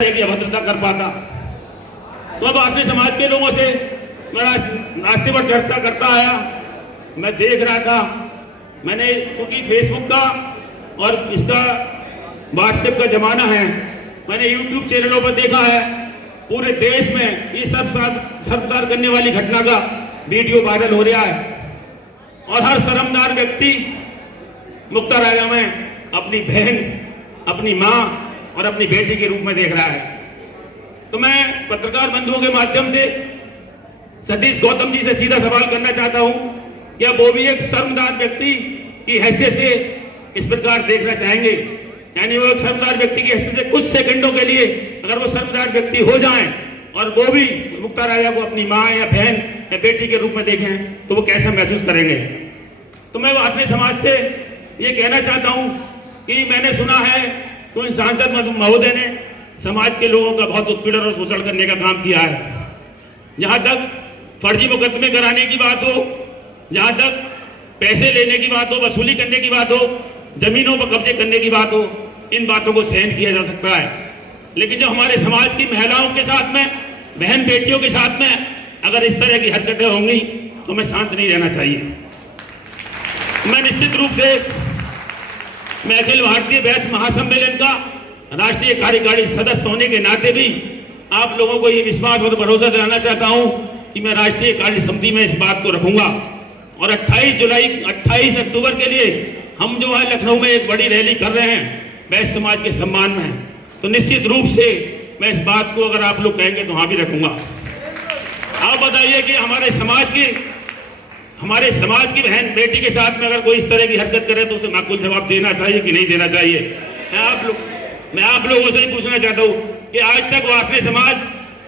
की अभद्रता कर पाता। तो अब आखिरी समाज के लोगों से मैं रास्ते पर चर्चा करता आया, मैं देख रहा था, मैंने क्योंकि फेसबुक का और इसका व्हाट्सएप का जमाना है, मैंने यूट्यूब चैनलों पर देखा है पूरे देश में ये शर्मसार करने वाली घटना का वीडियो वायरल हो रहा है और हर शर्मदार व्यक्ति मुक्ता राजा में अपनी बहन, अपनी मां और अपनी बेटी के रूप में देख रहा है। तो मैं पत्रकार बंधुओं के माध्यम से सतीश गौतम जी से सीधा सवाल करना चाहता हूं, क्या वो भी एक शर्मदार व्यक्ति की हैसियत से इस प्रकार देखना चाहेंगे? यानी वो एक शर्मदार व्यक्ति की हैसियत से कुछ सेकंडों के लिए अगर वो शर्मदार व्यक्ति हो जाएं और वो भी मुक्ता राजा को अपनी मां या बहन या बेटी के रूप में देखें तो वो कैसा महसूस करेंगे? तो मैं अपने समाज से ये कहना चाहता हूं कि मैंने सुना है तो इन सांसद महोदय ने समाज के लोगों का बहुत उत्पीड़न और शोषण करने का काम किया है। जहां तक फर्जी मुकदमे कराने की बात हो, जहां तक पैसे लेने की बात हो, वसूली करने की बात हो, जमीनों पर कब्जे करने की बात हो, इन बातों को सहन किया जा सकता है। लेकिन जो हमारे समाज की महिलाओं के साथ में, बहन बेटियों के साथ में अगर इस तरह की हरकतें होंगी तो हमें शांत नहीं रहना चाहिए। मैं निश्चित रूप से मैं अखिल भारतीय वैश्य महासम्मेलन का राष्ट्रीय कार्यकारी सदस्य होने के नाते भी आप लोगों को ये विश्वास और भरोसा दिलाना चाहता हूं कि मैं राष्ट्रीय कार्य समिति में इस बात को रखूंगा और 28 अक्टूबर के लिए हम जो है लखनऊ में एक बड़ी रैली कर रहे हैं वैश्य समाज के सम्मान में, तो निश्चित रूप से मैं इस बात को अगर आप लोग कहेंगे तो वहां भी रखूंगा। आप बताइए कि हमारे समाज की बहन बेटी के साथ में अगर कोई इस तरह की हरकत करे तो उसे माकूल जवाब देना चाहिए कि नहीं देना चाहिए? मैं आप लोगों से ही पूछना चाहता हूं कि आज तक वासने समाज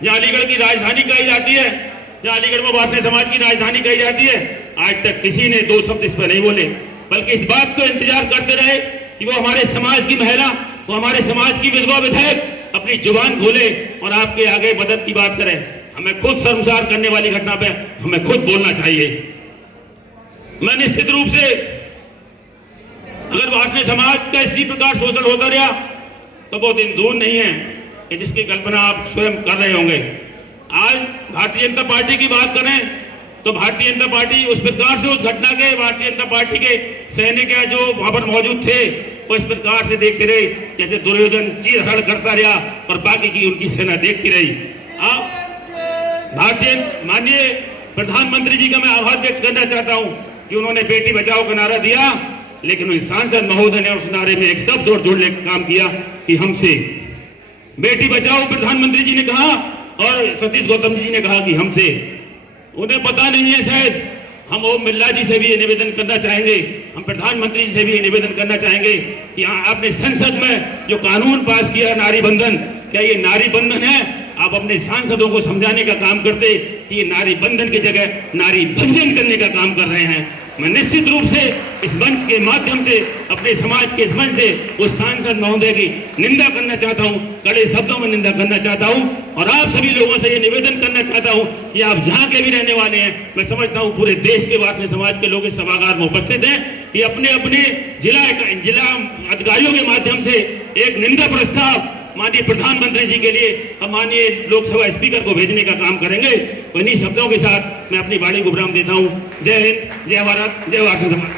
जहां अलीगढ़ की राजधानी कही जाती है, जहां अलीगढ़ में वासने समाज की राजधानी कही जाती है, आज तक किसी ने दो शब्द इस पर नहीं बोले, बल्कि इस बात को इंतजार करते रहे कि वो हमारे समाज की महिला, वो हमारे समाज की विधवा विधायक अपनी जुबान खोले और आपके आगे मदद की बात करें। हमें खुद शर्मसार करने वाली घटना पे हमें खुद बोलना चाहिए। मैं निश्चित रूप से अगर वासने समाज का इसी प्रकार शोषण होता रहा तो वो दिन दूर नहीं है कि जिसकी कल्पना आप स्वयं कर रहे होंगे। आज भारतीय जनता पार्टी की बात करें तो भारतीय जनता पार्टी उस प्रकार से उस घटना के भारतीय जनता पार्टी के सैनिक जो वहां पर मौजूद थे वो इस प्रकार से देखते रहे जैसे दुर्योधन चीरहरण करता रहा और बाकी की उनकी सेना देखती रही। माननीय प्रधानमंत्री जी का मैं आभार व्यक्त करना चाहता हूं कि उन्होंने बेटी बचाओ का नारा दिया, लेकिन उन सांसद महोदय ने उस नारे में एक शब्द और जोड़ने का काम किया कि हमसे। बेटी बचाओ प्रधानमंत्री जी ने कहा और सतीश गौतम जी ने कहा कि हमसे। उन्हें पता नहीं है शायद। हम ओम बिरला जी से भी ये निवेदन करना चाहेंगे, हम प्रधानमंत्री जी से भी ये निवेदन करना चाहेंगे कि आपने संसद में जो कानून पास किया नारी बंधन, क्या ये नारी बंधन है? आप अपने सांसदों को समझाने का काम करते कि ये नारी बंधन की जगह नारी भंजन करने का काम कर रहे हैं। मैं निश्चित रूप से इस मंच के माध्यम से अपने समाज के इस मंच से उस सांसद महोदय की निंदा करना चाहता हूं, कड़े शब्दों में निंदा करना चाहता हूं और आप सभी लोगों से ये निवेदन करना चाहता हूं कि आप जहां के भी रहने वाले हैं, मैं समझता हूं पूरे देश के वासने समाज के लोग इस सभागार में उपस्थित हैं कि अपने अपने जिला अधिकारियों के माध्यम से एक निंदा प्रस्ताव माननीय प्रधानमंत्री जी के लिए हम माननीय लोकसभा स्पीकर को भेजने का काम करेंगे। इन्हीं शब्दों के साथ मैं अपनी वाणी को विराम देता हूं। जय हिंद, जय भारत, जय वासने समाज।